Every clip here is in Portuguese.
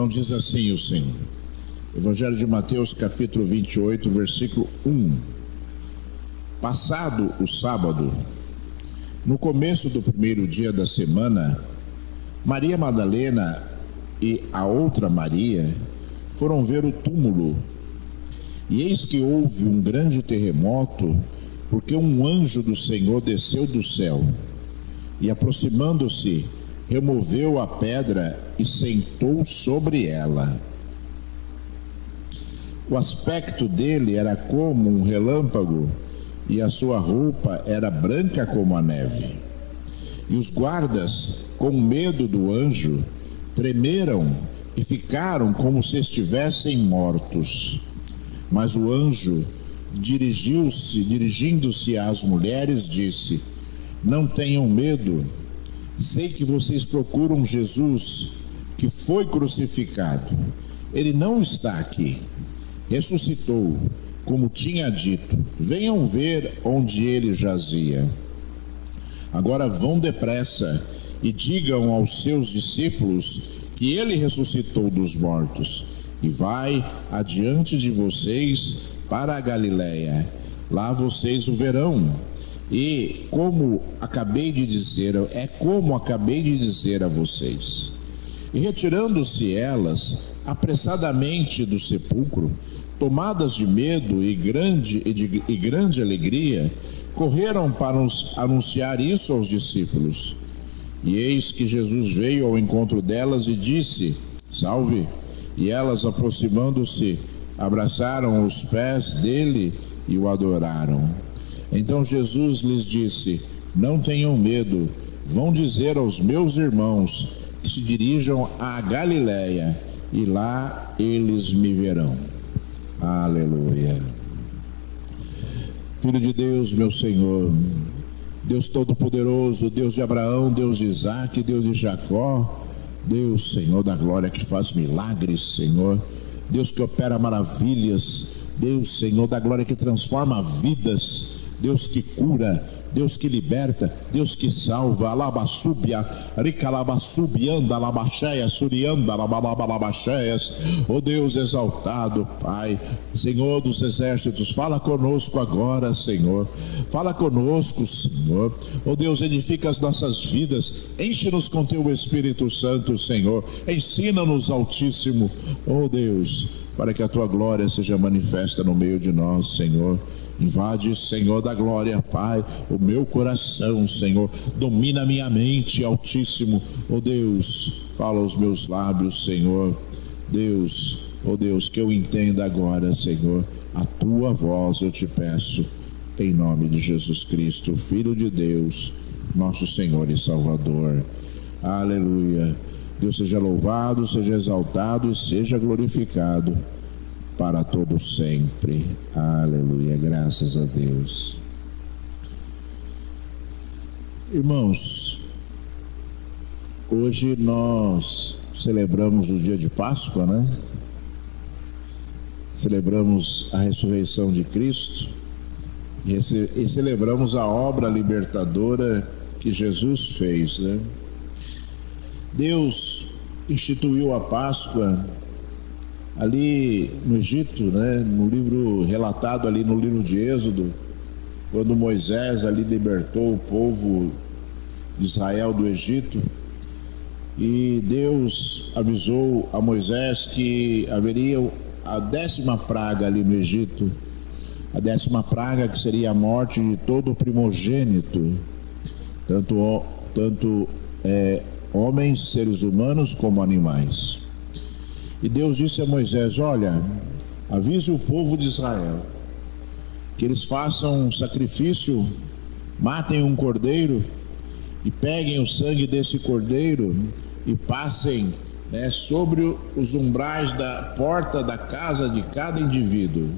Então diz assim o Senhor. Evangelho de Mateus, capítulo 28, versículo 1. Passado o sábado, no começo do primeiro dia da semana, Maria Madalena e a outra Maria foram ver o túmulo. E eis que houve um grande terremoto, porque um anjo do Senhor desceu do céu e, aproximando-se, removeu a pedra e sentou sobre ela. O aspecto dele era como um relâmpago e a sua roupa era branca como a neve. E os guardas, com medo do anjo, tremeram e ficaram como se estivessem mortos. Mas o anjo, dirigindo-se às mulheres, disse: não tenham medo, sei que vocês procuram Jesus, que foi crucificado. Ele não está aqui, ressuscitou, como tinha dito. Venham ver onde ele jazia. Agora vão depressa e digam aos seus discípulos que ele ressuscitou dos mortos e vai adiante de vocês para a Galileia. Lá vocês o verão. E como acabei de dizer a vocês. E retirando-se elas apressadamente do sepulcro, tomadas de medo e grande alegria, correram para anunciar isso aos discípulos. E eis que Jesus veio ao encontro delas e disse: salve! E elas, aproximando-se, abraçaram os pés dele e o adoraram. Então Jesus lhes disse: não tenham medo, vão dizer aos meus irmãos que se dirijam à Galileia, e lá eles me verão. Aleluia. Filho de Deus, meu Senhor, Deus Todo-Poderoso, Deus de Abraão, Deus de Isaac, Deus de Jacó, Deus, Senhor da glória, que faz milagres, Senhor, Deus que opera maravilhas, Deus, Senhor da glória, que transforma vidas, Deus que cura, Deus que liberta, Deus que salva. Alabassúbia, ricalabassubianda, alabaxéia, surianda, alabalabalabaxéias. Oh Deus exaltado, Pai, Senhor dos exércitos, fala conosco agora, Senhor. Fala conosco, Senhor. Oh Deus, edifica as nossas vidas, enche-nos com teu Espírito Santo, Senhor. Ensina-nos, Altíssimo, oh Deus, para que a tua glória seja manifesta no meio de nós, Senhor. Invade, Senhor da glória, Pai, o meu coração, Senhor. Domina a minha mente, Altíssimo. Oh Deus, fala aos meus lábios, Senhor. Deus, oh Deus, que eu entenda agora, Senhor, a tua voz, eu te peço, em nome de Jesus Cristo, Filho de Deus, nosso Senhor e Salvador. Aleluia. Deus seja louvado, seja exaltado e seja glorificado para todo sempre. Aleluia, graças a Deus. Irmãos, hoje nós celebramos o dia de Páscoa, né? Celebramos a ressurreição de Cristo e celebramos a obra libertadora que Jesus fez, né? Deus instituiu a Páscoa ali no Egito, né? No livro relatado ali no livro de Êxodo, quando Moisés ali libertou o povo de Israel do Egito, e Deus avisou a Moisés que haveria a 10ª praga ali no Egito, a 10ª praga, que seria a morte de todo o primogênito, tanto homens, seres humanos, como animais. E Deus disse a Moisés: olha, avise o povo de Israel que eles façam um sacrifício, matem um cordeiro e peguem o sangue desse cordeiro e passem, né, sobre os umbrais da porta da casa de cada indivíduo.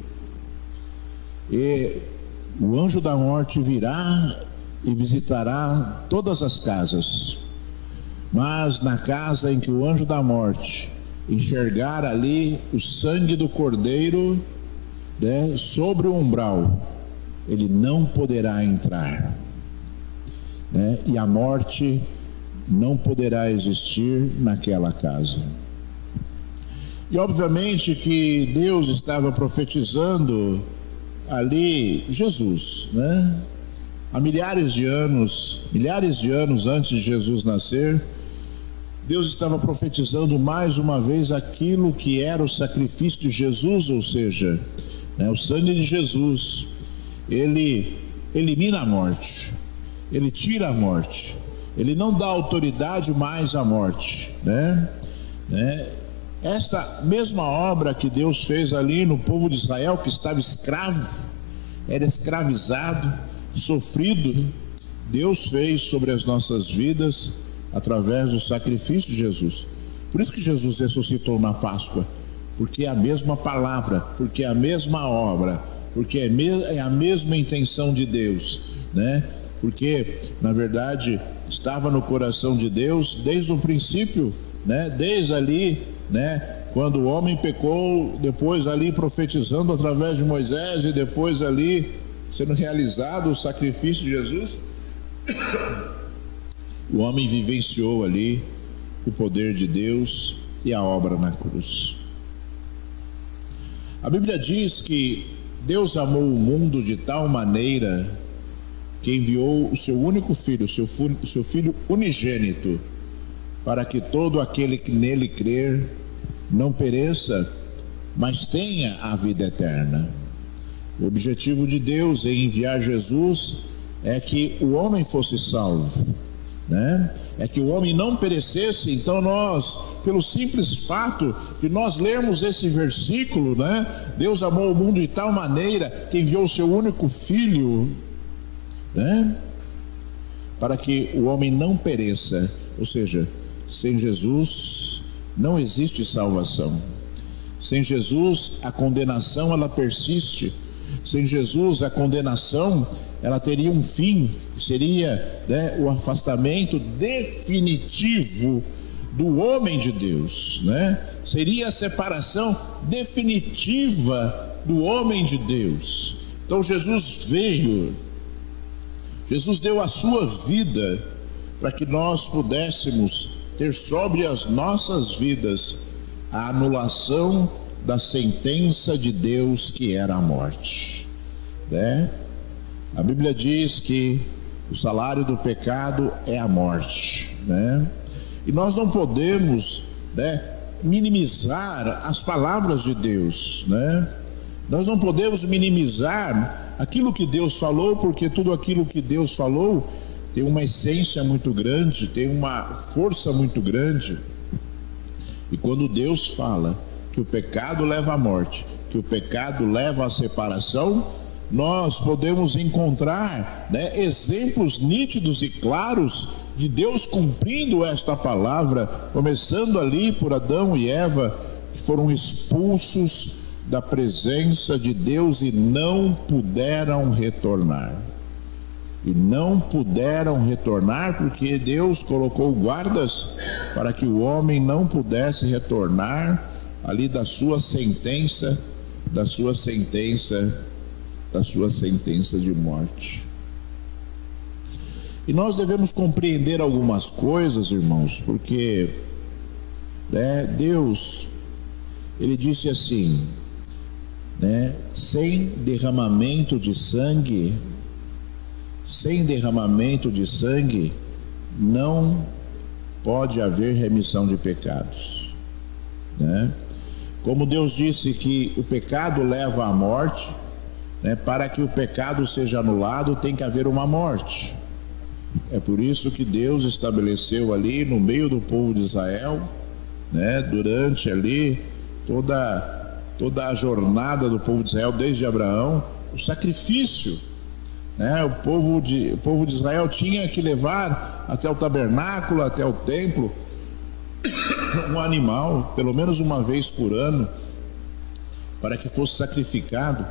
E o anjo da morte virá e visitará todas as casas, mas na casa em que o anjo da morte enxergar ali o sangue do cordeiro, né, sobre o umbral, ele não poderá entrar, né, e a morte não poderá existir naquela casa. E obviamente que Deus estava profetizando ali Jesus, né? Há milhares de anos antes de Jesus nascer, Deus estava profetizando mais uma vez aquilo que era o sacrifício de Jesus, ou seja, né, o sangue de Jesus. Ele elimina a morte, ele tira a morte, ele não dá autoridade mais à morte, né? Esta mesma obra que Deus fez ali no povo de Israel, que estava escravo, era escravizado, sofrido, Deus fez sobre as nossas vidas através do sacrifício de Jesus. Por isso que Jesus ressuscitou na Páscoa, porque é a mesma palavra, porque é a mesma obra, porque é a mesma intenção de Deus, né? Porque na verdade estava no coração de Deus desde o princípio, né? Desde ali, né? Quando o homem pecou, depois ali profetizando através de Moisés e depois ali sendo realizado o sacrifício de Jesus, o homem vivenciou ali o poder de Deus e a obra na cruz. A Bíblia diz que Deus amou o mundo de tal maneira que enviou o seu único filho, o seu filho unigênito, para que todo aquele que nele crer não pereça, mas tenha a vida eterna. O objetivo de Deus em enviar Jesus é que o homem fosse salvo, né? É que o homem não perecesse. Então nós, pelo simples fato de nós lermos esse versículo, né? Deus amou o mundo de tal maneira que enviou o seu único filho, né? Para que o homem não pereça. Ou seja, sem Jesus não existe salvação. Sem Jesus a condenação ela persiste. Sem Jesus a condenação ela teria um fim, seria, né, o afastamento definitivo do homem de Deus, né? Seria a separação definitiva do homem de Deus. Então Jesus veio, Jesus deu a sua vida para que nós pudéssemos ter sobre as nossas vidas a anulação da sentença de Deus que era a morte, né? A Bíblia diz que o salário do pecado é a morte, né? E nós não podemos, né, minimizar as palavras de Deus, né? Nós não podemos minimizar aquilo que Deus falou, porque tudo aquilo que Deus falou tem uma essência muito grande, tem uma força muito grande. E quando Deus fala que o pecado leva à morte, que o pecado leva à separação, nós podemos encontrar, né, exemplos nítidos e claros de Deus cumprindo esta palavra, começando ali por Adão e Eva, que foram expulsos da presença de Deus e não puderam retornar. E não puderam retornar porque Deus colocou guardas para que o homem não pudesse retornar ali da sua sentença de morte. E nós devemos compreender algumas coisas, irmãos, porque, né, Deus, ele disse assim, né, sem derramamento de sangue não pode haver remissão de pecados, né? Como Deus disse que o pecado leva à morte, né, para que o pecado seja anulado tem que haver uma morte. É por isso que Deus estabeleceu ali no meio do povo de Israel, né, durante ali toda a jornada do povo de Israel desde Abraão, o sacrifício, né? O povo de Israel tinha que levar até o tabernáculo, até o templo, um animal, pelo menos uma vez por ano, para que fosse sacrificado,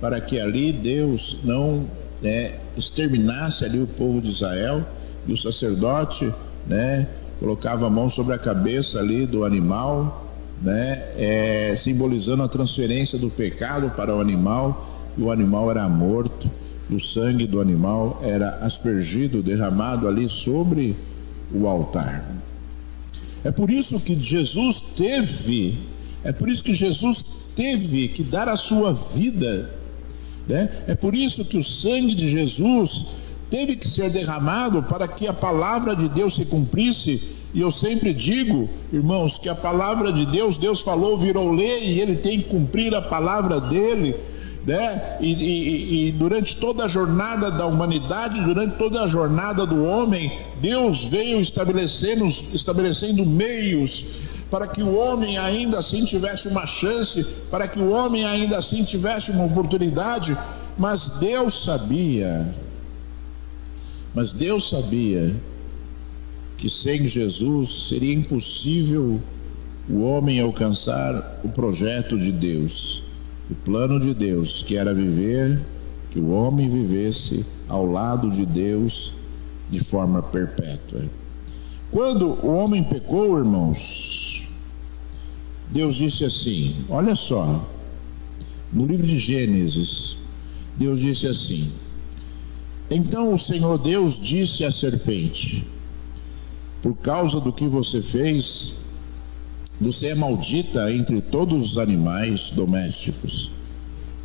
para que ali Deus não, né, exterminasse ali o povo de Israel. E o sacerdote, né, colocava a mão sobre a cabeça ali do animal, né, simbolizando a transferência do pecado para o animal, e o animal era morto, e o sangue do animal era aspergido, derramado ali sobre o altar. É por isso que Jesus teve É por isso que Jesus teve que dar a sua vida, né? É por isso que o sangue de Jesus teve que ser derramado para que a palavra de Deus se cumprisse. E eu sempre digo, irmãos, que a palavra de Deus, Deus falou, virou lei, e Ele tem que cumprir a palavra dele, né? E durante toda a jornada da humanidade, durante toda a jornada do homem, Deus veio estabelecendo meios para que o homem ainda assim tivesse uma chance, para que o homem ainda assim tivesse uma oportunidade. Mas Deus sabia que sem Jesus seria impossível o homem alcançar o projeto de Deus, o plano de Deus, que era que o homem vivesse ao lado de Deus de forma perpétua. Quando o homem pecou, irmãos, Deus disse assim, olha só, no livro de Gênesis, Deus disse assim: então o Senhor Deus disse à serpente: por causa do que você fez, você é maldita entre todos os animais domésticos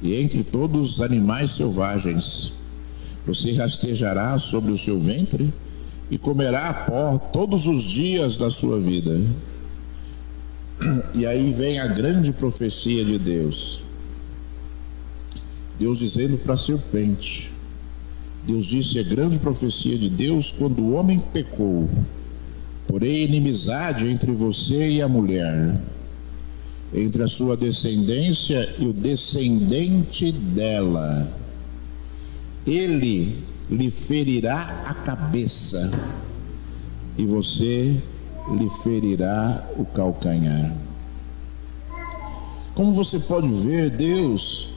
e entre todos os animais selvagens. Você rastejará sobre o seu ventre e comerá pó todos os dias da sua vida. E aí vem a grande profecia de Deus. Deus dizendo para a serpente. Deus disse a grande profecia de Deus quando o homem pecou: porém inimizade entre você e a mulher, entre a sua descendência e o descendente dela. Ele lhe ferirá a cabeça e você lhe ferirá o calcanhar. Como você pode ver, Deus,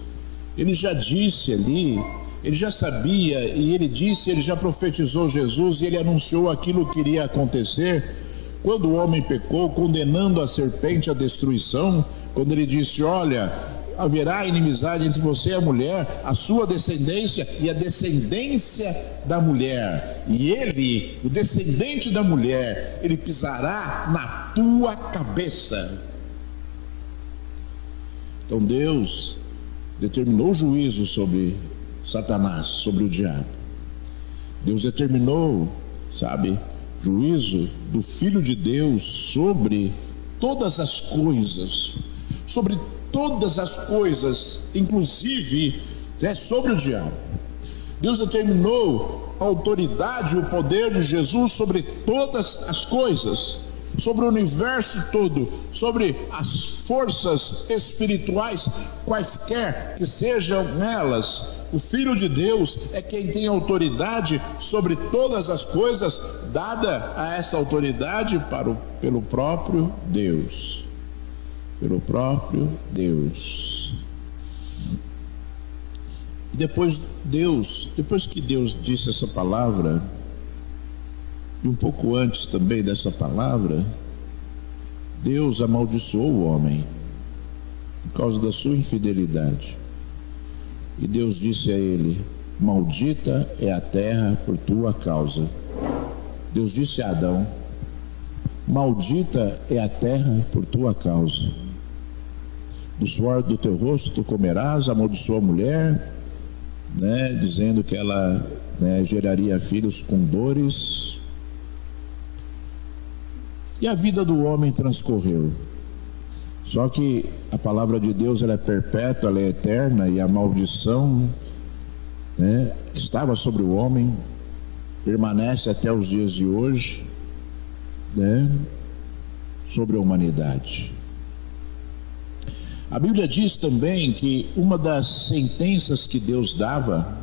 Ele já disse ali, Ele já sabia, e Ele disse, Ele já profetizou Jesus, e Ele anunciou aquilo que iria acontecer quando o homem pecou, condenando a serpente à destruição, quando Ele disse: olha, haverá inimizade entre você e a mulher, a sua descendência e a descendência da mulher, e ele, o descendente da mulher, ele pisará na tua cabeça. Então Deus determinou juízo sobre Satanás, sobre o diabo. Deus determinou, juízo do Filho de Deus sobre todas as coisas, inclusive sobre o diabo. Deus determinou a autoridade e o poder de Jesus sobre todas as coisas, sobre o universo todo, sobre as forças espirituais, quaisquer que sejam elas. O Filho de Deus é quem tem autoridade sobre todas as coisas, dada a essa autoridade pelo próprio Deus. Pelo próprio Deus. Depois que Deus disse essa palavra, e um pouco antes também dessa palavra, Deus amaldiçoou o homem por causa da sua infidelidade. E Deus disse a ele: maldita é a terra por tua causa. Deus disse a Adão: maldita é a terra por tua causa. Do suor do teu rosto tu comerás. Amaldiçoou a mulher, dizendo que ela geraria filhos com dores. E a vida do homem transcorreu. Só que a palavra de Deus, ela é perpétua, ela é eterna, e a maldição que estava sobre o homem permanece até os dias de hoje, sobre a humanidade. A Bíblia diz também que uma das sentenças que Deus dava,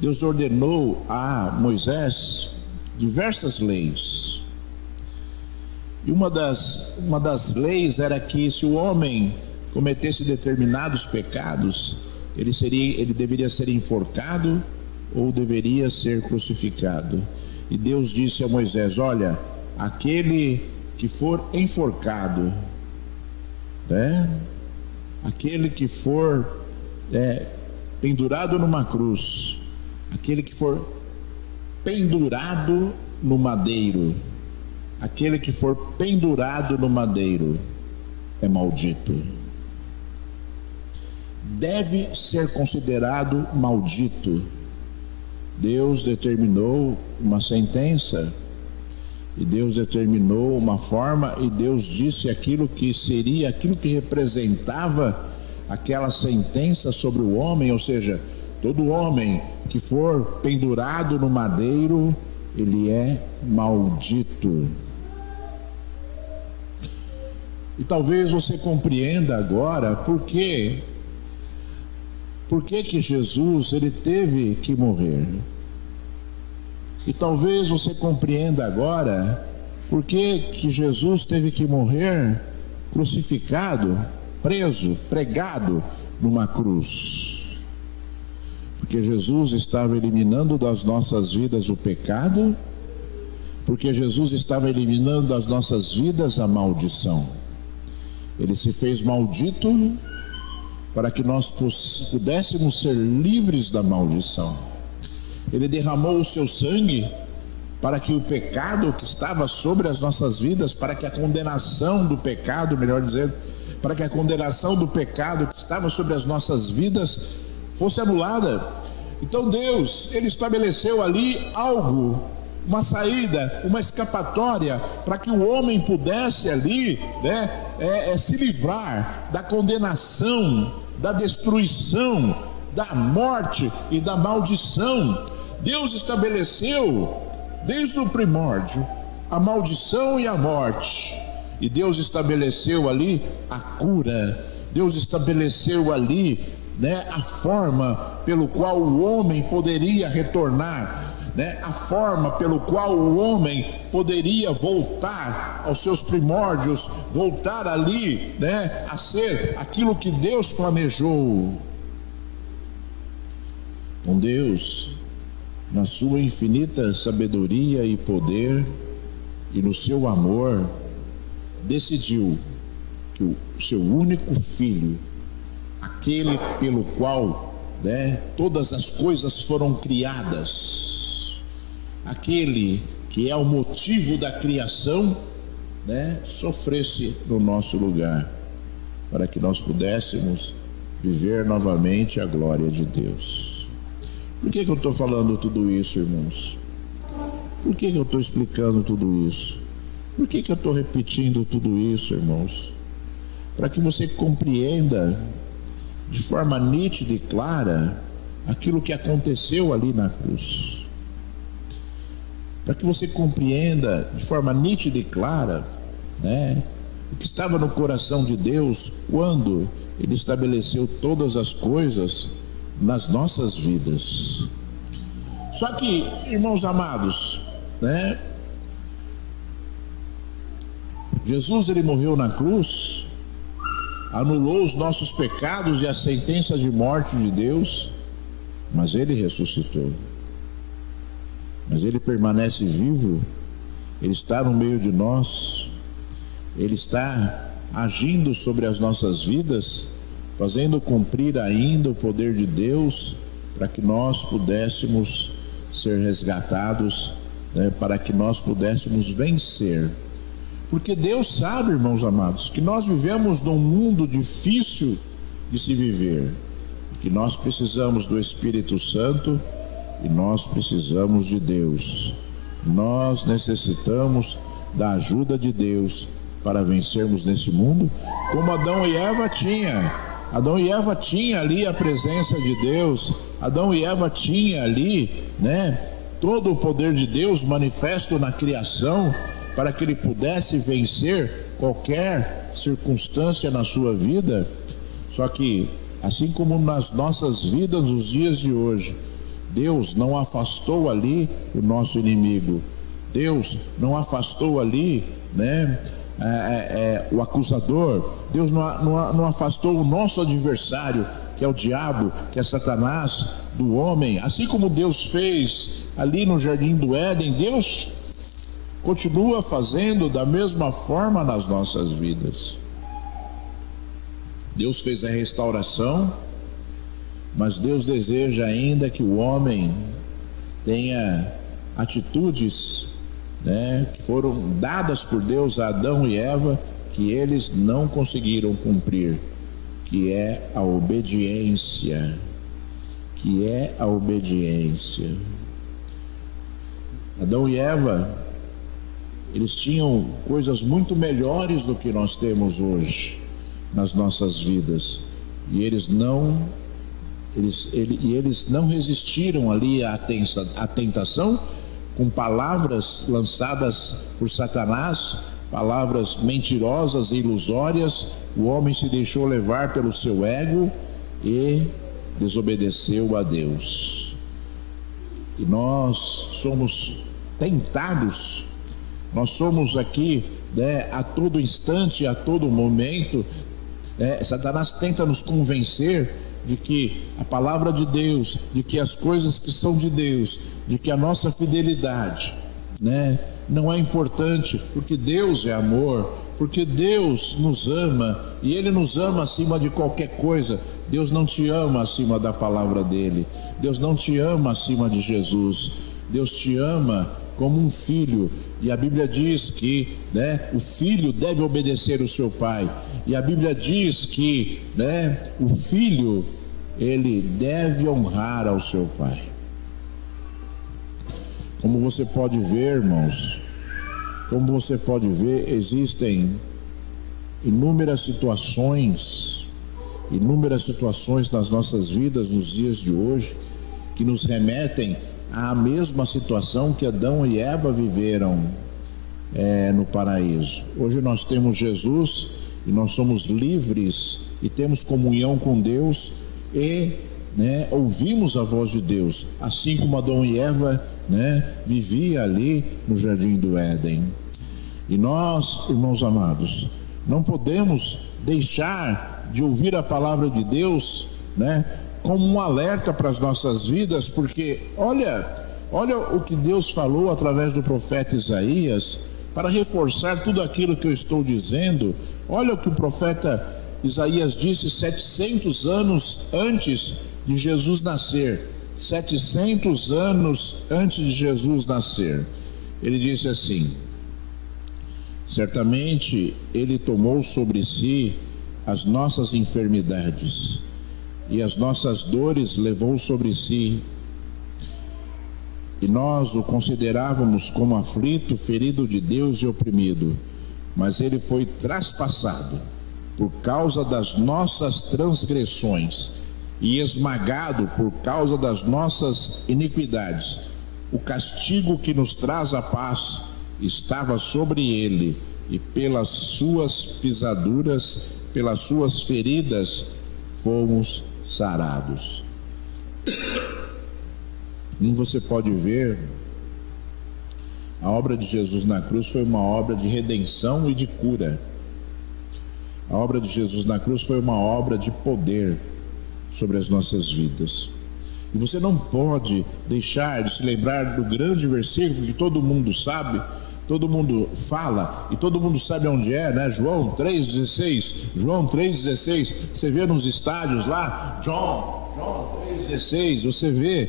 Deus ordenou a Moisés diversas leis. E uma das leis era que se o homem cometesse determinados pecados, ele deveria ser enforcado ou deveria ser crucificado. E Deus disse a Moisés: olha, aquele que for enforcado, aquele que for pendurado numa cruz, aquele que for pendurado no madeiro, aquele que for pendurado no madeiro, é maldito. Deve ser considerado maldito. Deus determinou uma sentença, e Deus determinou uma forma, e Deus disse aquilo que seria, aquilo que representava aquela sentença sobre o homem, ou seja, todo homem que for pendurado no madeiro, ele é maldito. E talvez você compreenda agora por que Jesus ele teve que morrer. E talvez você compreenda agora por que Jesus teve que morrer crucificado, preso, pregado numa cruz. Porque Jesus estava eliminando das nossas vidas o pecado, porque Jesus estava eliminando das nossas vidas a maldição. Ele se fez maldito para que nós pudéssemos ser livres da maldição. Ele derramou o seu sangue para que o pecado que estava sobre as nossas vidas, para que a condenação do pecado, melhor dizendo, para que a condenação do pecado que estava sobre as nossas vidas fosse anulada. Então Deus, ele estabeleceu ali algo, uma saída, uma escapatória, para que o homem pudesse ali, se livrar da condenação, da destruição, da morte e da maldição. Deus estabeleceu desde o primórdio a maldição e a morte, e Deus estabeleceu ali a cura. Deus estabeleceu ali, a forma pelo qual o homem poderia retornar, a forma pelo qual o homem poderia voltar aos seus primórdios, voltar ali, a ser aquilo que Deus planejou. Então Deus, na sua infinita sabedoria e poder e no seu amor, decidiu que o seu único filho, aquele pelo qual todas as coisas foram criadas, aquele que é o motivo da criação, sofresse no nosso lugar, para que nós pudéssemos viver novamente a glória de Deus. Por que eu estou falando tudo isso, irmãos? Por que eu estou explicando tudo isso? Por que eu estou repetindo tudo isso, irmãos? Para que você compreenda de forma nítida e clara aquilo que aconteceu ali na cruz. Para que você compreenda de forma nítida e clara, o que estava no coração de Deus quando Ele estabeleceu todas as coisas nas nossas vidas. Só que, irmãos amados, Jesus, ele morreu na cruz, anulou os nossos pecados e a sentença de morte de Deus, mas ele ressuscitou. Mas ele permanece vivo, ele está no meio de nós, ele está agindo sobre as nossas vidas, fazendo cumprir ainda o poder de Deus, para que nós pudéssemos ser resgatados, para que nós pudéssemos vencer. Porque Deus sabe, irmãos amados, que nós vivemos num mundo difícil de se viver, que nós precisamos do Espírito Santo e nós precisamos de Deus. Nós necessitamos da ajuda de Deus para vencermos nesse mundo, como Adão e Eva tinham. Adão e Eva tinham ali a presença de Deus, Adão e Eva tinham ali, todo o poder de Deus manifesto na criação, para que ele pudesse vencer qualquer circunstância na sua vida. Só que, assim como nas nossas vidas nos dias de hoje, Deus não afastou ali o nosso inimigo, Deus não afastou ali, o acusador, Deus não afastou o nosso adversário, que é o diabo, que é Satanás, do homem. Assim como Deus fez ali no jardim do Éden, Deus continua fazendo da mesma forma nas nossas vidas. Deus fez a restauração, mas Deus deseja ainda que o homem tenha atitudes, que foram dadas por Deus a Adão e Eva, que eles não conseguiram cumprir, que é a obediência. Adão e Eva, eles tinham coisas muito melhores do que nós temos hoje nas nossas vidas, e eles não resistiram ali à tentação, com palavras lançadas por Satanás, palavras mentirosas e ilusórias. O homem se deixou levar pelo seu ego e desobedeceu a Deus. E nós somos tentados, nós somos aqui, a todo instante, a todo momento, Satanás tenta nos convencer de que a palavra de Deus, de que as coisas que são de Deus, de que a nossa fidelidade, não é importante, porque Deus é amor, porque Deus nos ama, e Ele nos ama acima de qualquer coisa. Deus não te ama acima da palavra dEle, Deus não te ama acima de Jesus, Deus te ama como um filho, e a Bíblia diz que o filho deve obedecer o seu pai, e a Bíblia diz que o filho, ele deve honrar ao seu pai. Como você pode ver, irmãos, existem inúmeras situações nas nossas vidas nos dias de hoje que nos remetem à mesma situação que Adão e Eva viveram no paraíso. Hoje nós temos Jesus e nós somos livres e temos comunhão com Deus e ouvimos a voz de Deus, assim como Adão e Eva vivia ali no jardim do Éden. E nós, irmãos amados, não podemos deixar de ouvir a palavra de Deus como um alerta para as nossas vidas, porque olha o que Deus falou através do profeta Isaías, para reforçar tudo aquilo que eu estou dizendo. Olha o que o profeta Isaías disse 700 anos antes de Jesus nascer. 700 anos antes de Jesus nascer. Ele disse assim: certamente Ele tomou sobre si as nossas enfermidades e as nossas dores levou sobre si. E nós o considerávamos como aflito, ferido de Deus e oprimido, mas Ele foi traspassado por causa das nossas transgressões e esmagado por causa das nossas iniquidades. O castigo que nos traz a paz estava sobre Ele, e pelas suas pisaduras, pelas suas feridas, fomos sarados. Como você pode ver, a obra de Jesus na cruz foi uma obra de redenção e de cura. A obra de Jesus na cruz foi uma obra de poder sobre as nossas vidas. E você não pode deixar de se lembrar do grande versículo que todo mundo sabe, todo mundo fala e todo mundo sabe onde é, João 3,16. João 3,16, você vê nos estádios lá, João 3,16, você vê,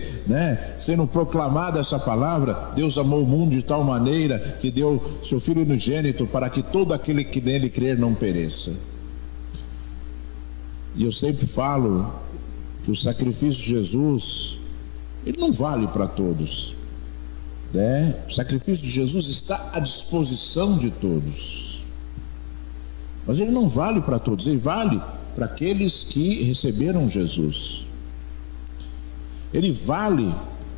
sendo proclamada essa palavra: Deus amou o mundo de tal maneira que deu seu Filho unigênito para que todo aquele que nele crer não pereça. E eu sempre falo que o sacrifício de Jesus, ele não vale para todos, O sacrifício de Jesus está à disposição de todos, mas ele não vale para todos, ele vale para aqueles que receberam Jesus. Ele vale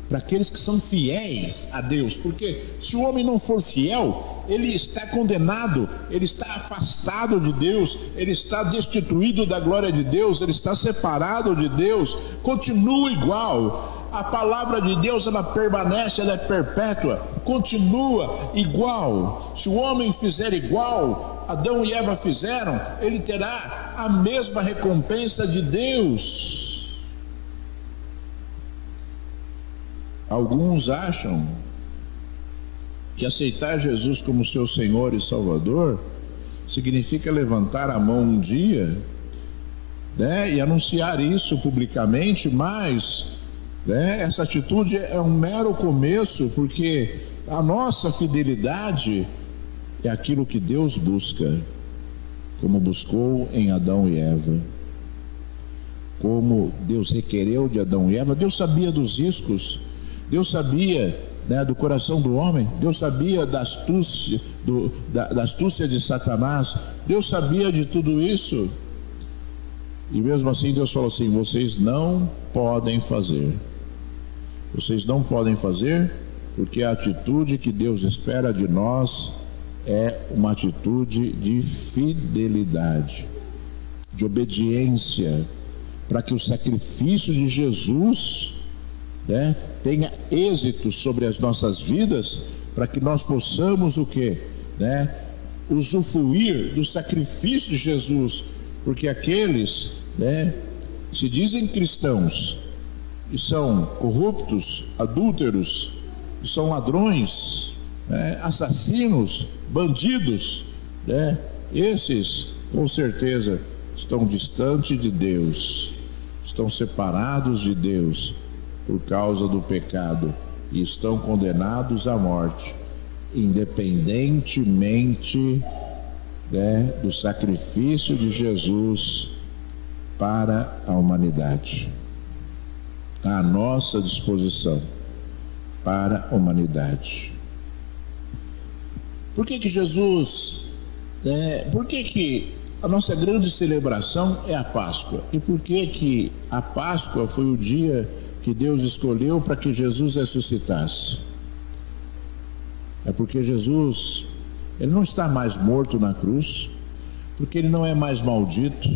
para aqueles que são fiéis a Deus, porque se o homem não for fiel, ele está condenado, ele está afastado de Deus, ele está destituído da glória de Deus, ele está separado de Deus. Continua igual. A palavra de Deus, ela permanece, ela é perpétua, continua igual. Se o homem fizer igual Adão e Eva fizeram, ele terá a mesma recompensa de Deus. Alguns acham que aceitar Jesus como seu Senhor e Salvador significa levantar a mão um dia, e anunciar isso publicamente, mas essa atitude é um mero começo, porque a nossa fidelidade é aquilo que Deus busca. como buscou em Adão e Eva, como Deus requereu de Adão e Eva. Deus sabia dos riscos, Deus sabia, né, do coração do homem, Deus sabia da astúcia, da astúcia de Satanás, Deus sabia de tudo isso. E mesmo assim Deus falou assim: vocês não podem fazer. Vocês não podem fazer, porque a atitude que Deus espera de nós é uma atitude de fidelidade, de obediência, para que o sacrifício de Jesus, né, tenha êxito sobre as nossas vidas, para que nós possamos o quê? Né, usufruir do sacrifício de Jesus, porque aqueles, né, se dizem cristãos e são corruptos, adúlteros, são ladrões, né, assassinos, bandidos, né, esses com certeza estão distantes de Deus, estão separados de Deus por causa do pecado e estão condenados à morte, independentemente, né, do sacrifício de Jesus para a humanidade, à nossa disposição para a humanidade. Por que Jesus, por que a nossa grande celebração é a Páscoa? E por que a Páscoa foi o dia que Deus escolheu para que Jesus ressuscitasse? É porque Jesus, ele não está mais morto na cruz, porque ele não é mais maldito,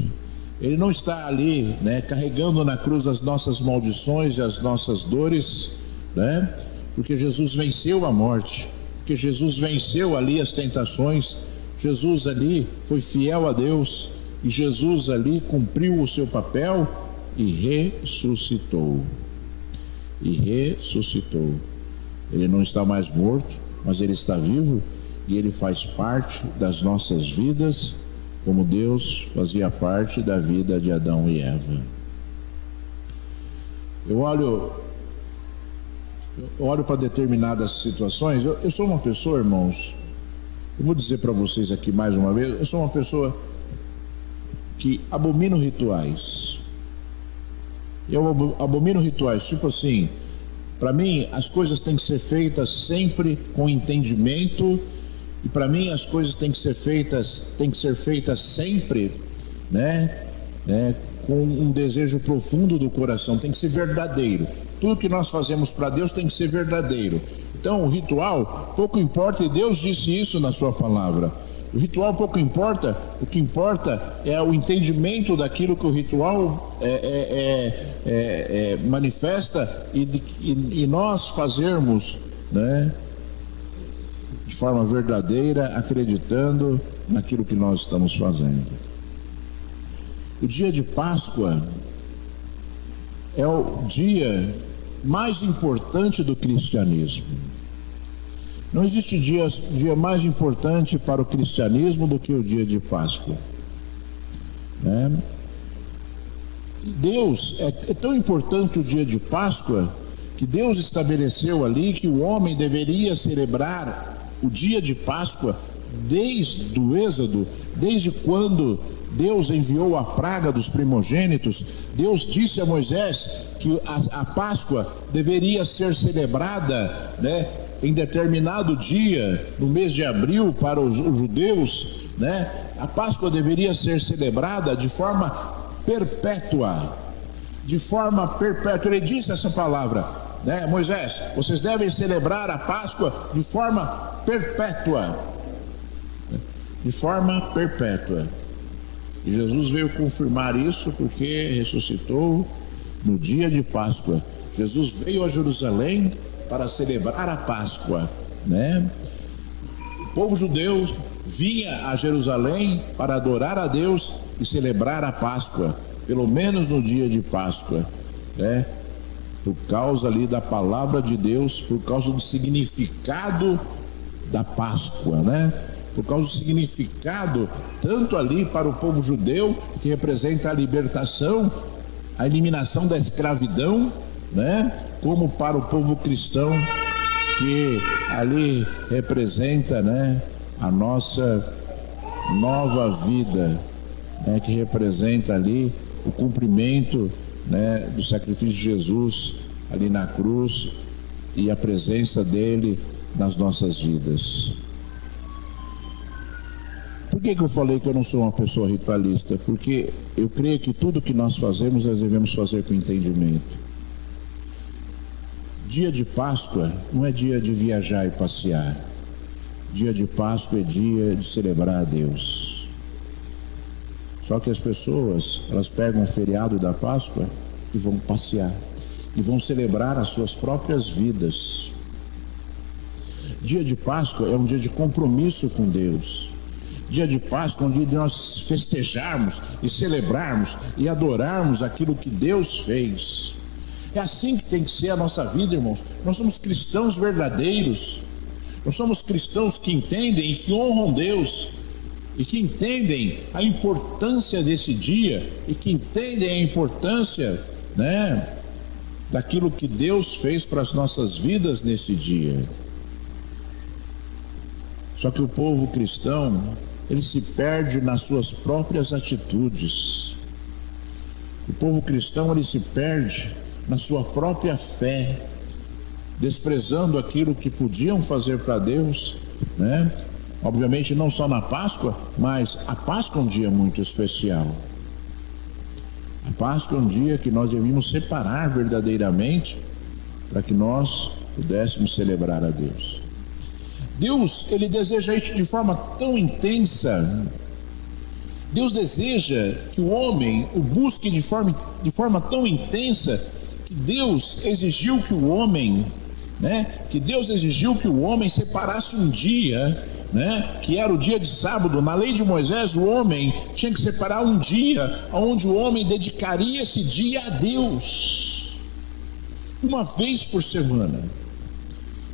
ele não está ali, né, carregando na cruz as nossas maldições e as nossas dores, né? Porque Jesus venceu a morte, porque Jesus venceu ali as tentações, Jesus ali foi fiel a Deus e Jesus ali cumpriu o seu papel e ressuscitou. E ressuscitou. Ele não está mais morto, mas ele está vivo e ele faz parte das nossas vidas, como Deus fazia parte da vida de Adão e Eva. Eu olho para determinadas situações. Eu sou uma pessoa, irmãos, eu vou dizer para vocês aqui mais uma vez, eu sou uma pessoa que abomino rituais. Eu abomino rituais, tipo assim, para mim as coisas têm que ser feitas sempre com entendimento, e para mim as coisas têm que ser feitas sempre, né, com um desejo profundo do coração, tem que ser verdadeiro. Tudo que nós fazemos para Deus tem que ser verdadeiro. Então o ritual pouco importa, e Deus disse isso na sua palavra. O ritual pouco importa, o que importa é o entendimento daquilo que o ritual manifesta, e nós fazermos, né, de forma verdadeira, acreditando naquilo que nós estamos fazendo. O dia de Páscoa é o dia mais importante do cristianismo. Não existe dia mais importante para o cristianismo do que o dia de Páscoa, né? Deus, é tão importante o dia de Páscoa, que Deus estabeleceu ali que o homem deveria celebrar o dia de Páscoa desde o Êxodo, desde quando Deus enviou a praga dos primogênitos. Deus disse a Moisés que a Páscoa deveria ser celebrada, né, em determinado dia, no mês de abril, para os judeus, né? A Páscoa deveria ser celebrada de forma perpétua. De forma perpétua. Ele disse essa palavra, né? Moisés, vocês devem celebrar a Páscoa de forma perpétua. De forma perpétua. E Jesus veio confirmar isso, porque ressuscitou no dia de Páscoa. Jesus veio a Jerusalém para celebrar a Páscoa, né? O povo judeu vinha a Jerusalém para adorar a Deus e celebrar a Páscoa, pelo menos no dia de Páscoa, né? Por causa ali da palavra de Deus, por causa do significado da Páscoa, né? Por causa do significado, tanto ali para o povo judeu, que representa a libertação, a eliminação da escravidão, né? Como para o povo cristão, que ali representa, né, a nossa nova vida, né, que representa ali o cumprimento, né, do sacrifício de Jesus ali na cruz e a presença dele nas nossas vidas. Por que eu falei que eu não sou uma pessoa ritualista? Porque eu creio que tudo que nós fazemos, nós devemos fazer com entendimento. Dia de Páscoa não é dia de viajar e passear. Dia de Páscoa é dia de celebrar a Deus. Só que as pessoas, elas pegam o feriado da Páscoa e vão passear. E vão celebrar as suas próprias vidas. Dia de Páscoa é um dia de compromisso com Deus. Dia de Páscoa é um dia de nós festejarmos e celebrarmos e adorarmos aquilo que Deus fez. É assim que tem que ser a nossa vida, irmãos. Nós somos cristãos verdadeiros. Nós somos cristãos que entendem e que honram Deus. E que entendem a importância desse dia. E que entendem a importância, né, daquilo que Deus fez para as nossas vidas nesse dia. Só que o povo cristão, ele se perde nas suas próprias atitudes. O povo cristão, ele se perde na sua própria fé, desprezando aquilo que podiam fazer para Deus, né? Obviamente não só na Páscoa, mas a Páscoa é um dia muito especial. A Páscoa é um dia que nós devíamos separar verdadeiramente para que nós pudéssemos celebrar a Deus. Deus, ele deseja isso de forma tão intensa. Deus deseja que o homem o busque de forma tão intensa, que Deus exigiu que o homem, né, que Deus exigiu que o homem separasse um dia, né, que era o dia de sábado. Na lei de Moisés, o homem tinha que separar um dia onde o homem dedicaria esse dia a Deus, uma vez por semana.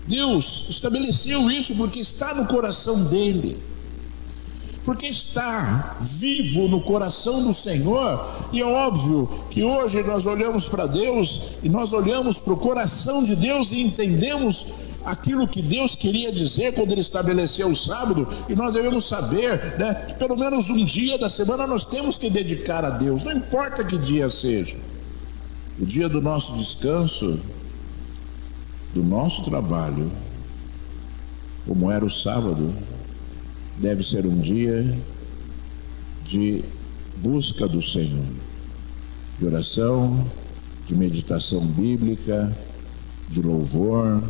Deus estabeleceu isso porque está no coração dele, porque está vivo no coração do Senhor. E é óbvio que hoje nós olhamos para Deus e nós olhamos para o coração de Deus e entendemos aquilo que Deus queria dizer quando ele estabeleceu o sábado. E nós devemos saber, né, que pelo menos um dia da semana nós temos que dedicar a Deus, não importa que dia seja. O dia do nosso descanso, do nosso trabalho, como era o sábado, deve ser um dia de busca do Senhor, de oração, de meditação bíblica, de louvor,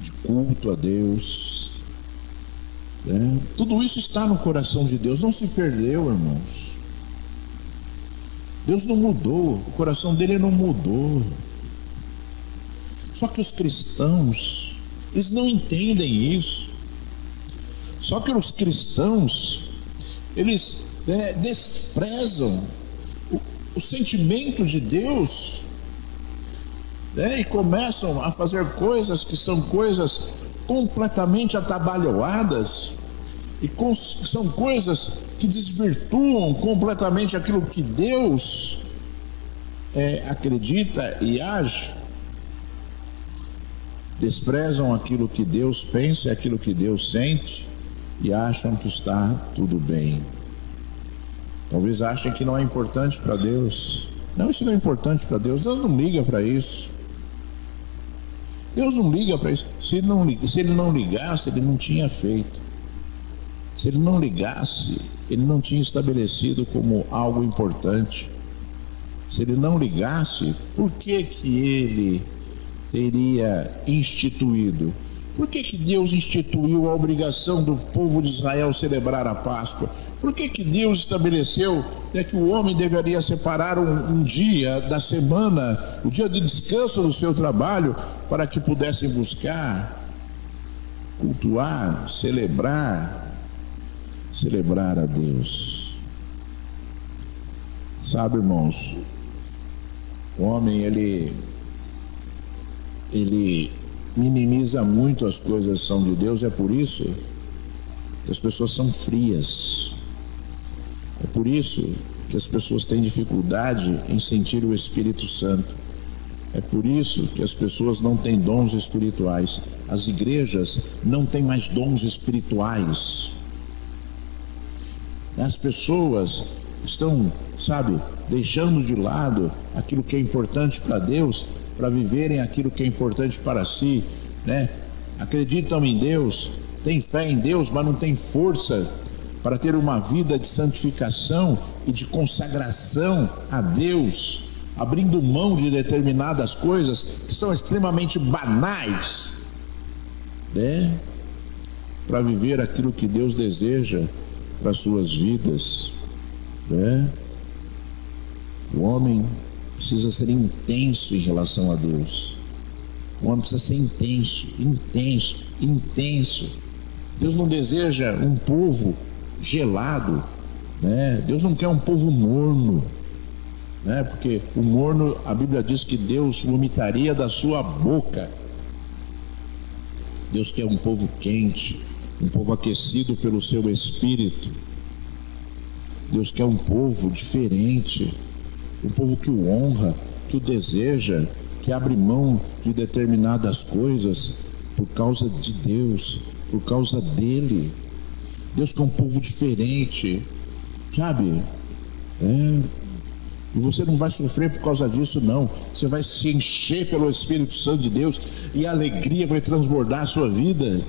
de culto a Deus. Tudo isso está no coração de Deus, não se perdeu, irmãos. Deus não mudou, o coração dele não mudou. Só que os cristãos, eles não entendem isso. Só que os cristãos, eles desprezam o sentimento de Deus, e começam a fazer coisas que são coisas completamente atabalhoadas, e são coisas que desvirtuam completamente aquilo que Deus acredita e age. Desprezam aquilo que Deus pensa e aquilo que Deus sente e acham que está tudo bem. Talvez achem que não é importante para Deus. Não, isso não é importante para Deus. Deus não liga para isso. Deus não liga para isso. Se ele não ligasse, ele não tinha feito. Se ele não ligasse, ele não tinha estabelecido como algo importante. Se ele não ligasse, por que que ele teria instituído? Por que que Deus instituiu a obrigação do povo de Israel celebrar a Páscoa? Por que que Deus estabeleceu que o homem deveria separar um dia da semana, o dia de descanso do seu trabalho, para que pudessem buscar, cultuar, celebrar a Deus? Sabe, irmãos, o homem ele minimiza muito as coisas que são de Deus. É por isso que as pessoas são frias. É por isso que as pessoas têm dificuldade em sentir o Espírito Santo. É por isso que as pessoas não têm dons espirituais. As igrejas não têm mais dons espirituais. As pessoas estão, sabe, deixando de lado aquilo que é importante para Deus, para viverem aquilo que é importante para si, né? Acreditam em Deus, têm fé em Deus, mas não têm força para ter uma vida de santificação e de consagração a Deus, abrindo mão de determinadas coisas que são extremamente banais, né? Para viver aquilo que Deus deseja para as suas vidas, né? O homem precisa ser intenso em relação a Deus. O homem precisa ser intenso, intenso, intenso. Deus não deseja um povo gelado, né? Deus não quer um povo morno, né? Porque o morno, a Bíblia diz que Deus vomitaria da sua boca. Deus quer um povo quente, um povo aquecido pelo seu espírito. Deus quer um povo diferente, um povo que o honra, que o deseja, que abre mão de determinadas coisas por causa de Deus, por causa dele. Deus quer um povo diferente, sabe? E você não vai sofrer por causa disso, não. Você vai se encher pelo Espírito Santo de Deus e a alegria vai transbordar a sua vida.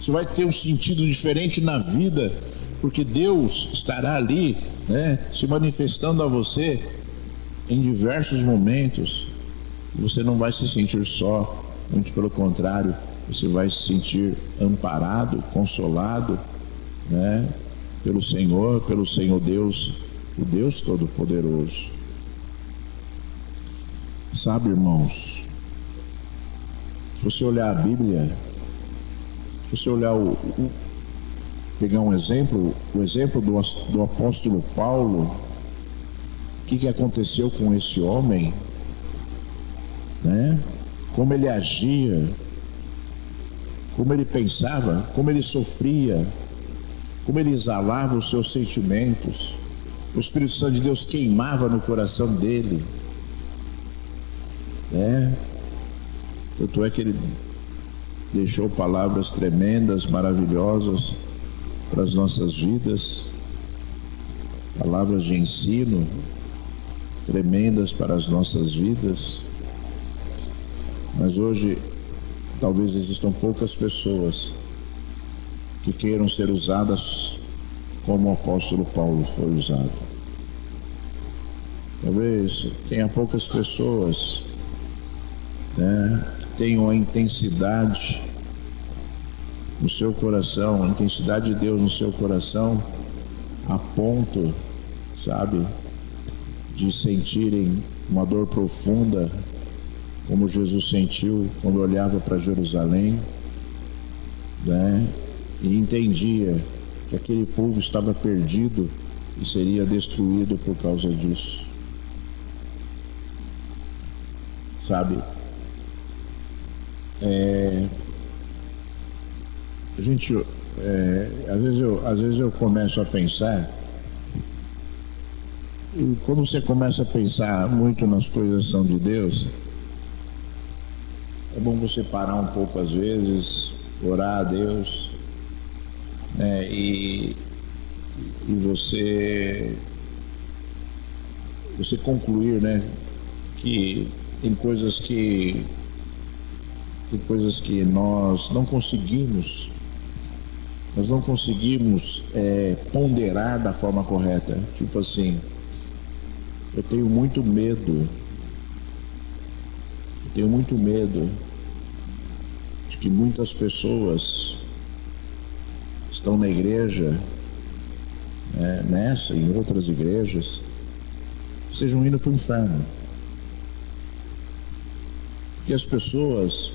Você vai ter um sentido diferente na vida, porque Deus estará ali, né, se manifestando a você em diversos momentos. Você não vai se sentir só, muito pelo contrário, você vai se sentir amparado, consolado, né, pelo Senhor Deus, o Deus Todo-Poderoso. Sabe, irmãos, se você olhar a Bíblia, se você olhar pegar um exemplo, o exemplo do apóstolo Paulo, o que aconteceu com esse homem, né? Como ele agia, como ele pensava, como ele sofria, como ele exalava os seus sentimentos. O Espírito Santo de Deus queimava no coração dele, né? Tanto é que ele deixou palavras tremendas, maravilhosas para as nossas vidas, palavras de ensino tremendas para as nossas vidas. Mas hoje talvez existam poucas pessoas que queiram ser usadas como o apóstolo Paulo foi usado. Talvez tenha poucas pessoas, né, que tenham a intensidade no seu coração, a intensidade de Deus no seu coração, a ponto, sabe, de sentirem uma dor profunda, como Jesus sentiu quando olhava para Jerusalém, né, e entendia que aquele povo estava perdido e seria destruído por causa disso. Sabe, às vezes eu começo a pensar, e quando você começa a pensar muito nas coisas que são de Deus, é bom você parar um pouco às vezes, orar a Deus, né, e você concluir, né, que tem coisas que nós não conseguimos ponderar da forma correta. Tipo assim, eu tenho muito medo de que muitas pessoas estão na igreja, nessa e em outras igrejas, estejam indo para o inferno. Porque as pessoas,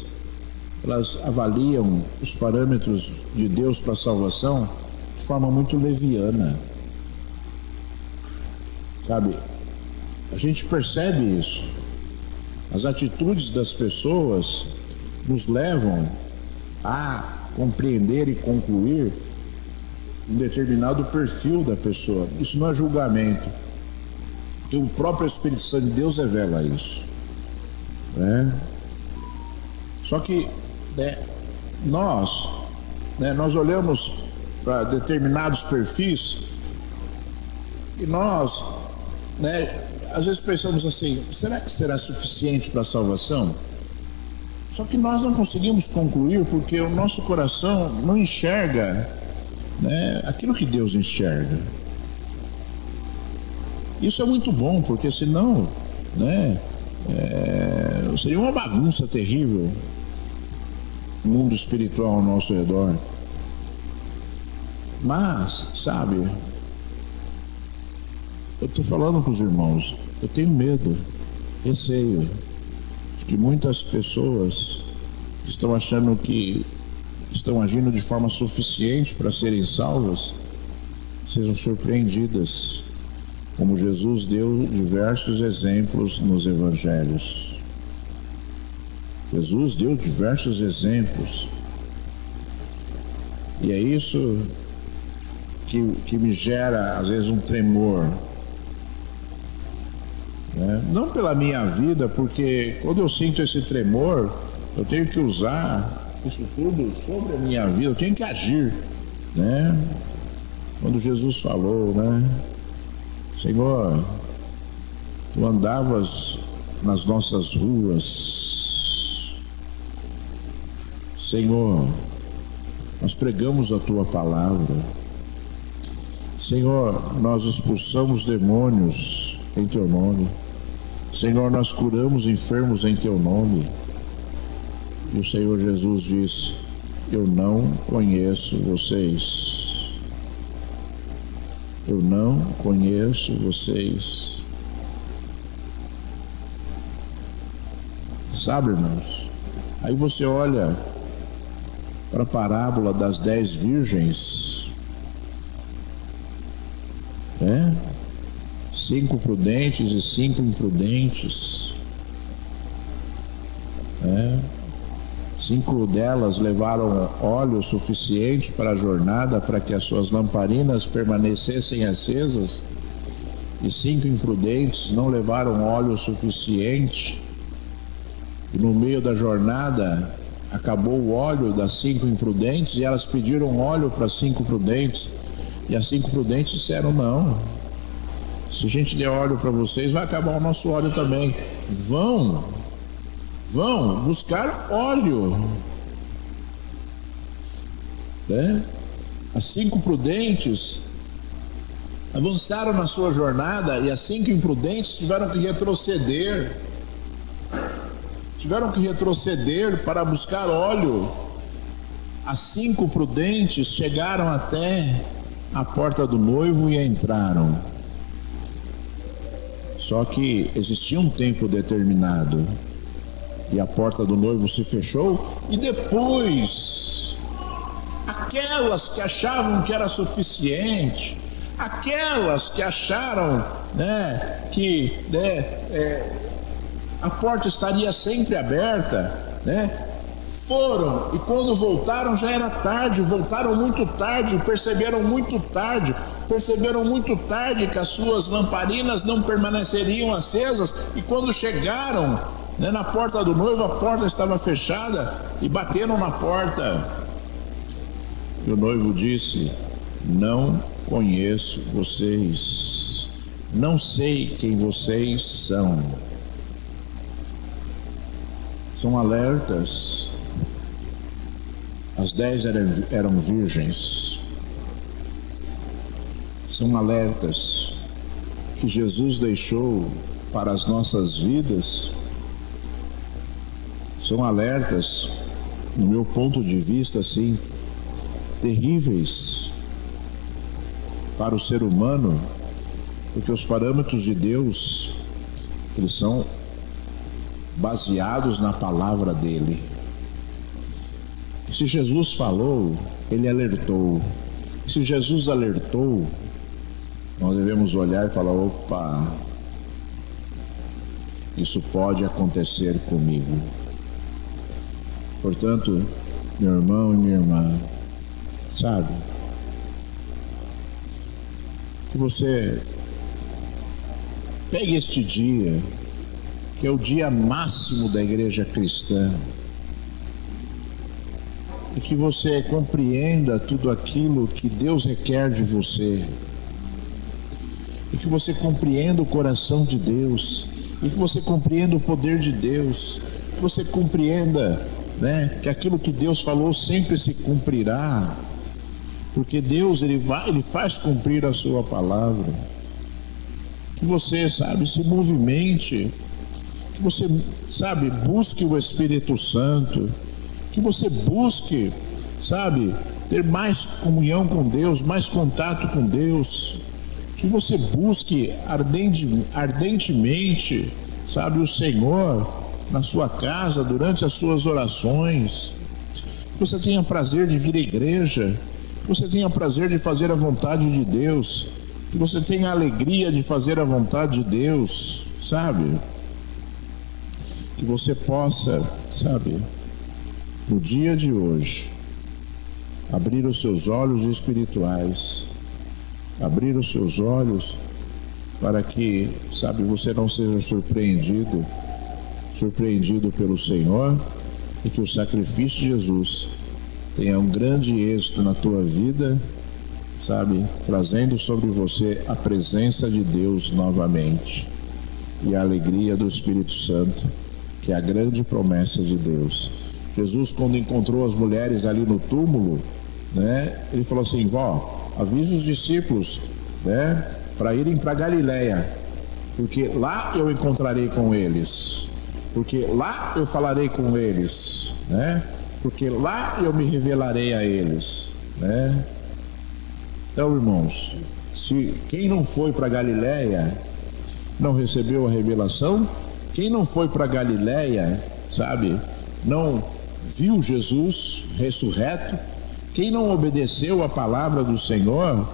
elas avaliam os parâmetros de Deus para a salvação de forma muito leviana. Sabe, a gente percebe isso. As atitudes das pessoas nos levam a compreender e concluir um determinado perfil da pessoa. Isso não é julgamento, porque o próprio Espírito Santo de Deus revela isso. né? Só que, né, nós olhamos para determinados perfis e nós, né, às vezes pensamos assim: será que será suficiente para a salvação? Só que nós não conseguimos concluir porque o nosso coração não enxerga, né, aquilo que Deus enxerga. Isso é muito bom, porque senão, né, seria uma bagunça terrível o mundo espiritual ao nosso redor. Mas, sabe, eu estou falando para os irmãos, eu tenho medo, receio de que muitas pessoas estão achando que estão agindo de forma suficiente para serem salvas, sejam surpreendidas, como Jesus deu diversos exemplos nos evangelhos. Jesus deu diversos exemplos. E é isso que me gera, às vezes, um tremor. Né? Não pela minha vida, porque quando eu sinto esse tremor, eu tenho que usar isso tudo sobre a minha vida, eu tenho que agir. Né? Quando Jesus falou, né? Senhor, tu andavas nas nossas ruas. Senhor, nós pregamos a tua palavra. Senhor, nós expulsamos demônios em teu nome. Senhor, nós curamos enfermos em teu nome. E o Senhor Jesus disse: eu não conheço vocês. Eu não conheço vocês. Sabe, irmãos? Aí você olha para a parábola das 10 virgens, 5 prudentes e 5 imprudentes. 5 delas levaram óleo suficiente para a jornada, para que as suas lamparinas permanecessem acesas, e 5 imprudentes não levaram óleo suficiente, e no meio da jornada acabou o óleo das 5 imprudentes, e elas pediram óleo para as 5 prudentes, e as 5 prudentes disseram: não, se a gente der óleo para vocês, vai acabar o nosso óleo também. Vão buscar óleo. As 5 prudentes avançaram na sua jornada, e as 5 imprudentes tiveram que retroceder. Para buscar óleo. As 5 prudentes chegaram até a porta do noivo e entraram. Só que existia um tempo determinado. E a porta do noivo se fechou, e depois aquelas que achavam que era suficiente, aquelas que acharam, que a porta estaria sempre aberta, foram, e quando voltaram já era tarde, voltaram muito tarde, perceberam muito tarde que as suas lamparinas não permaneceriam acesas, e quando chegaram na porta do noivo, a porta estava fechada, e bateram na porta. E o noivo disse: não conheço vocês, não sei quem vocês são. São alertas. As 10 eram virgens. São alertas que Jesus deixou para as nossas vidas. São alertas, no meu ponto de vista, assim, terríveis para o ser humano, porque os parâmetros de Deus, eles são baseados na palavra dele. E se Jesus falou, ele alertou. E se Jesus alertou, nós devemos olhar e falar: opa, isso pode acontecer comigo. Portanto, meu irmão e minha irmã, sabe, que você pegue este dia, que é o dia máximo da igreja cristã, e que você compreenda tudo aquilo que Deus requer de você, e que você compreenda o coração de Deus, e que você compreenda o poder de Deus, que você compreenda, né, que aquilo que Deus falou sempre se cumprirá, porque Deus ele faz cumprir a sua palavra. Que você, sabe, se movimente, que você, sabe, busque o Espírito Santo, que você busque, sabe, ter mais comunhão com Deus, mais contato com Deus, que você busque ardentemente, sabe, o Senhor na sua casa, durante as suas orações, que você tenha prazer de vir à igreja, que você tenha prazer de fazer a vontade de Deus, que você tenha a alegria de fazer a vontade de Deus, sabe? Que você possa, sabe, no dia de hoje, abrir os seus olhos espirituais, abrir os seus olhos para que, sabe, você não seja surpreendido pelo Senhor, e que o sacrifício de Jesus tenha um grande êxito na tua vida, sabe, trazendo sobre você a presença de Deus novamente e a alegria do Espírito Santo, que é a grande promessa de Deus. Jesus, quando encontrou as mulheres ali no túmulo, né, ele falou assim: vó, avisa os discípulos, né, para irem para Galiléia, porque lá eu encontrarei com eles, porque lá eu falarei com eles, né, porque lá eu me revelarei a eles, né? Então, irmãos, se quem não foi para Galiléia não recebeu a revelação, quem não foi para Galiléia, sabe, não viu Jesus ressurreto, quem não obedeceu a palavra do Senhor,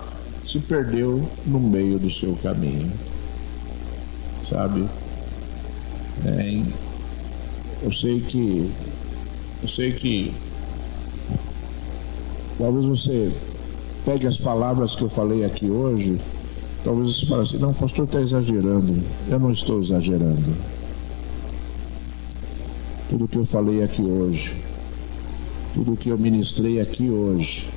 se perdeu no meio do seu caminho, sabe? Eu sei que talvez você pegue as palavras que eu falei aqui hoje, talvez você fale assim: não, o pastor está exagerando. Eu não estou exagerando. Tudo que eu falei aqui hoje, tudo que eu ministrei aqui hoje,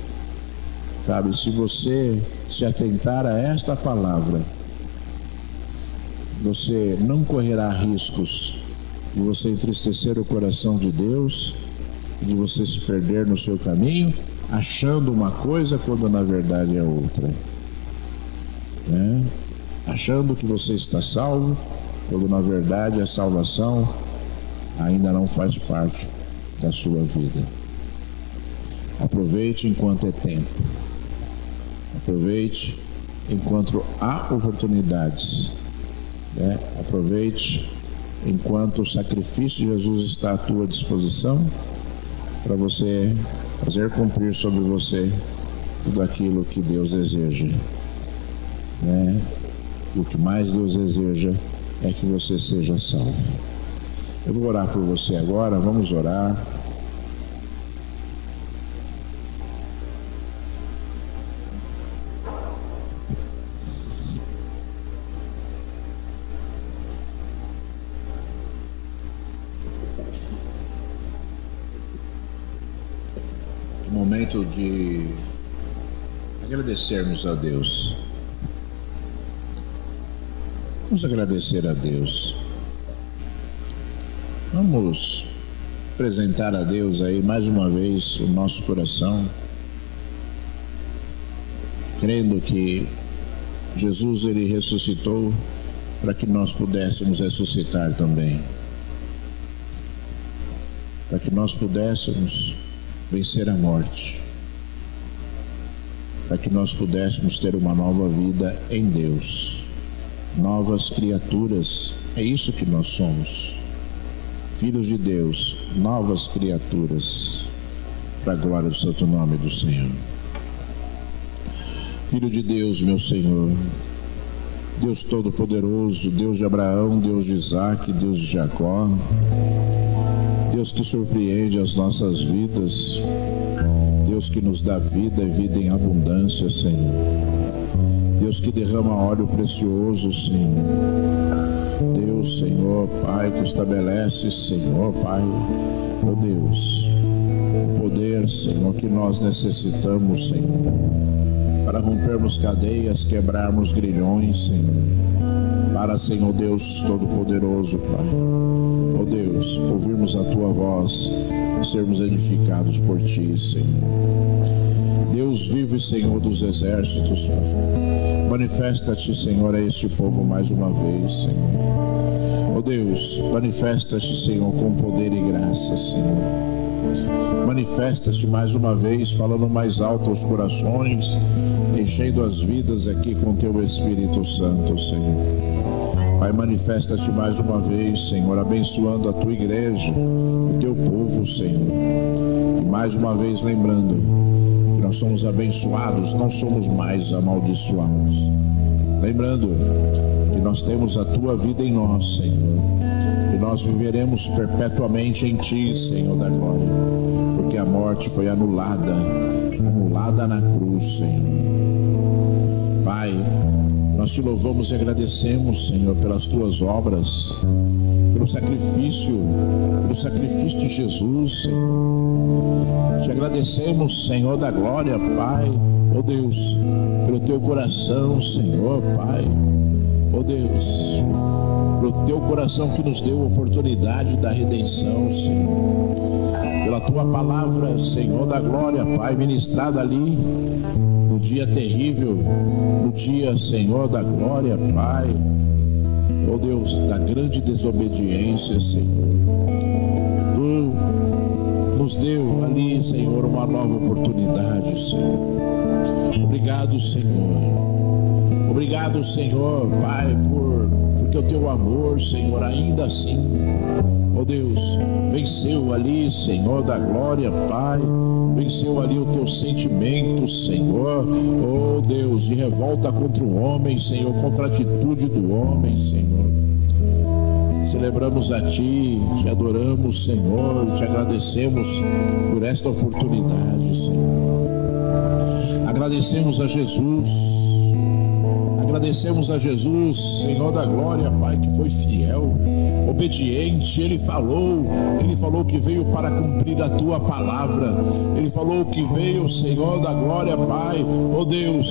sabe, se você se atentar a esta palavra, você não correrá riscos de você entristecer o coração de Deus, de você se perder no seu caminho, achando uma coisa quando na verdade é outra, né? Achando que você está salvo, quando na verdade a salvação ainda não faz parte da sua vida. Aproveite enquanto é tempo, aproveite enquanto há oportunidades, né? Aproveite enquanto o sacrifício de Jesus está à tua disposição, para você fazer cumprir sobre você tudo aquilo que Deus deseja, né? E o que mais Deus deseja é que você seja salvo. Eu vou orar por você agora, vamos orar. Momento de agradecermos a Deus. Vamos agradecer a Deus. Vamos apresentar a Deus aí mais uma vez o nosso coração, crendo que Jesus ele ressuscitou para que nós pudéssemos ressuscitar também, para que nós pudéssemos vencer a morte, para que nós pudéssemos ter uma nova vida em Deus, novas criaturas. É isso que nós somos, filhos de Deus, novas criaturas, para a glória do santo nome do Senhor. Filho de Deus, meu Senhor, Deus Todo-Poderoso, Deus de Abraão, Deus de Isaac, Deus de Jacó, Deus que surpreende as nossas vidas, Deus que nos dá vida e vida em abundância, Senhor. Deus que derrama óleo precioso, Senhor. Deus, Senhor, Pai, que estabelece, Senhor, Pai, ó Deus, o poder, Senhor, que nós necessitamos, Senhor, para rompermos cadeias, quebrarmos grilhões, Senhor, para, Senhor Deus Todo-Poderoso, Pai, ó Deus, ouvirmos a Tua voz, sermos edificados por Ti, Senhor. Deus vivo e Senhor dos exércitos, Pai, manifesta-te, Senhor, a este povo mais uma vez, Senhor. Ó Deus, manifesta-te, Senhor, com poder e graça, Senhor. Manifesta-te mais uma vez, falando mais alto aos corações, enchendo as vidas aqui com Teu Espírito Santo, Senhor. Pai, manifesta-te mais uma vez, Senhor, abençoando a Tua igreja, o Teu povo, Senhor. E mais uma vez lembrando que nós somos abençoados, não somos mais amaldiçoados. Lembrando que nós temos a Tua vida em nós, Senhor. E nós viveremos perpetuamente em Ti, Senhor da glória. Porque a morte foi anulada na cruz, Senhor. Pai, nós Te louvamos e agradecemos, Senhor, pelas Tuas obras, pelo sacrifício de Jesus, Senhor. Te agradecemos, Senhor da glória, Pai, ó Deus, pelo Teu coração, Senhor, Pai, ó Deus, pelo Teu coração que nos deu a oportunidade da redenção, Senhor, pela Tua palavra, Senhor da glória, Pai, ministrada ali no dia terrível, no dia, Senhor da glória, Pai, ó Deus, da grande desobediência, Senhor. Tu nos deu ali, Senhor, uma nova oportunidade, Senhor. Obrigado, Senhor. Obrigado, Senhor, Pai, porque o Teu amor, Senhor, ainda assim, ó Deus, venceu ali, Senhor da glória, Pai, venceu ali o Teu sentimento, Senhor, ó Deus, de revolta contra o homem, Senhor, contra a atitude do homem, Senhor. Celebramos a Ti, Te adoramos, Senhor, Te agradecemos por esta oportunidade, Senhor. Agradecemos a Jesus, Senhor da glória, Pai, que foi fiel, obediente. Ele falou que veio para cumprir a Tua palavra. Ele falou que veio, Senhor da glória, Pai, ó Deus,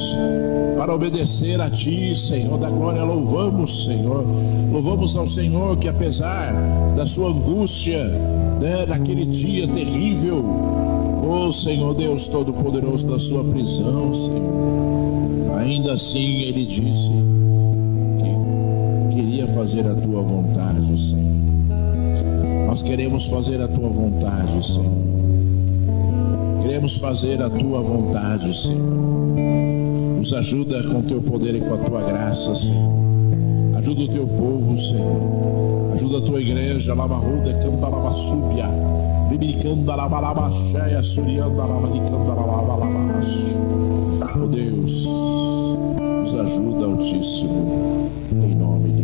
para obedecer a Ti, Senhor da glória. Louvamos, Senhor, louvamos ao Senhor que apesar da sua angústia, né, naquele dia terrível, ó Senhor Deus Todo-Poderoso, da sua prisão, Senhor, ainda assim Ele disse que queria fazer a Tua vontade, Senhor. Nós queremos fazer a Tua vontade, Senhor. Queremos fazer a Tua vontade, Senhor. Nos ajuda com Teu poder e com a Tua graça, Senhor. Ajuda o Teu povo, Senhor. Ajuda a Tua igreja. Lamarruda, canta lamassúbia. Biblicanda lamalamacheia, surianda lamanicanda lamalabacho. Oh Deus, nos ajuda, Altíssimo, em nome de